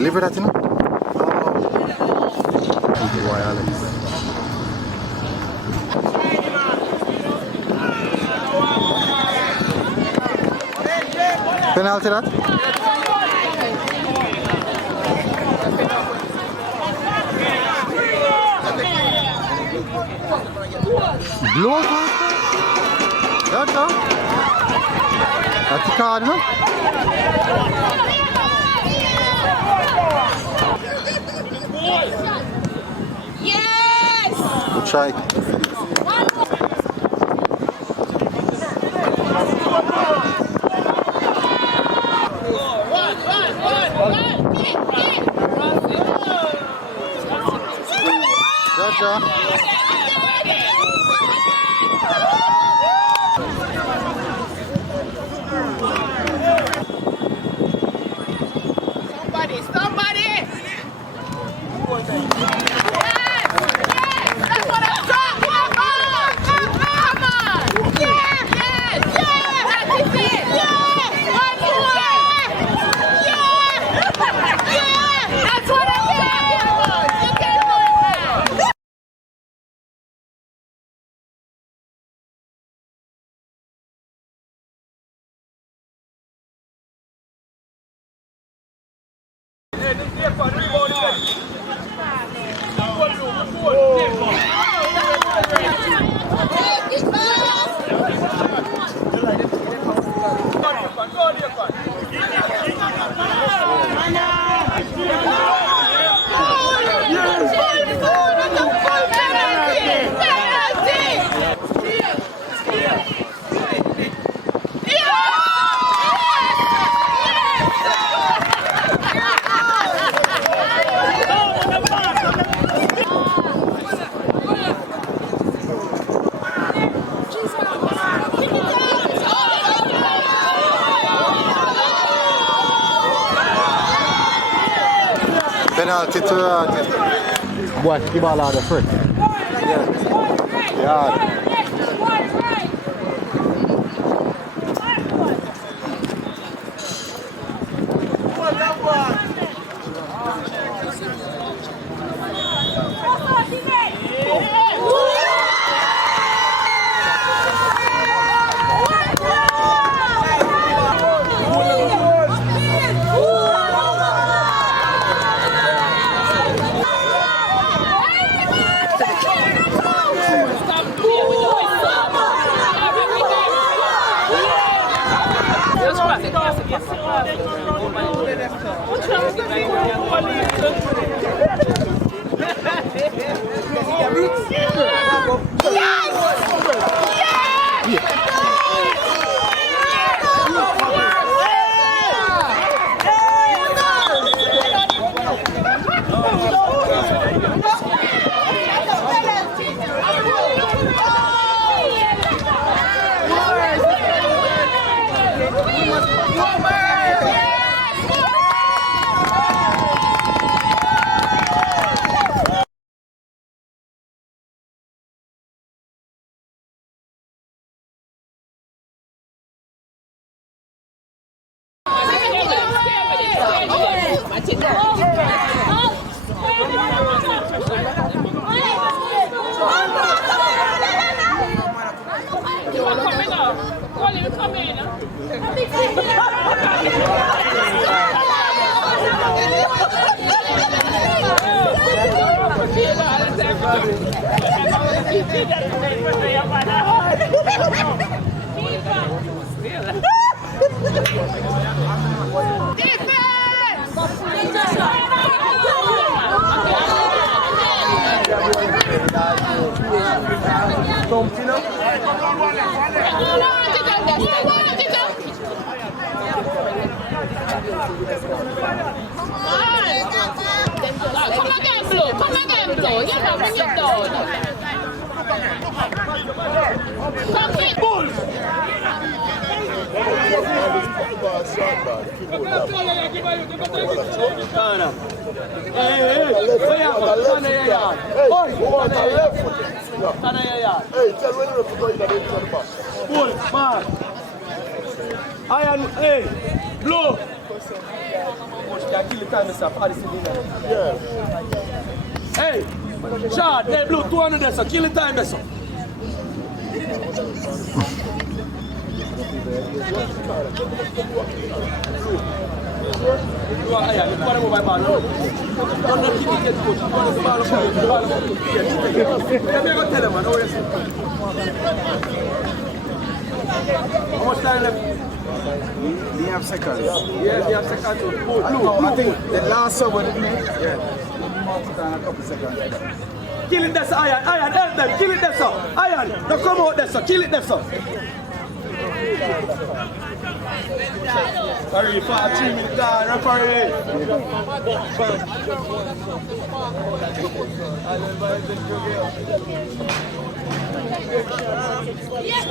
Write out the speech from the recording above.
deliver that, you know? Wireless. Penalty that? Blow that's all. That's the card, no? Yes! Good try. Gotcha. Somebody! Yes! That's what I'm talking about! Come on! Yes! Yes! That's it! Yes! One more! Yes! That's what I'm talking about! You can do it now! Penalty to What? Give all out the front. yeah. Come again, blow. You know, bring it down. Come in. Hey, blow. Hey, Chad, they blew 200 there, so kill the time there, so. How much time left? We have seconds. Yeah, we have seconds. Blue. I think the last over, didn't it? Yeah. A couple seconds. Kill it there, sir. Iron, help them. Kill it there, sir. Iron, now come out there, sir. Kill it there, sir. Referee, 3 minutes down, referee. Yes,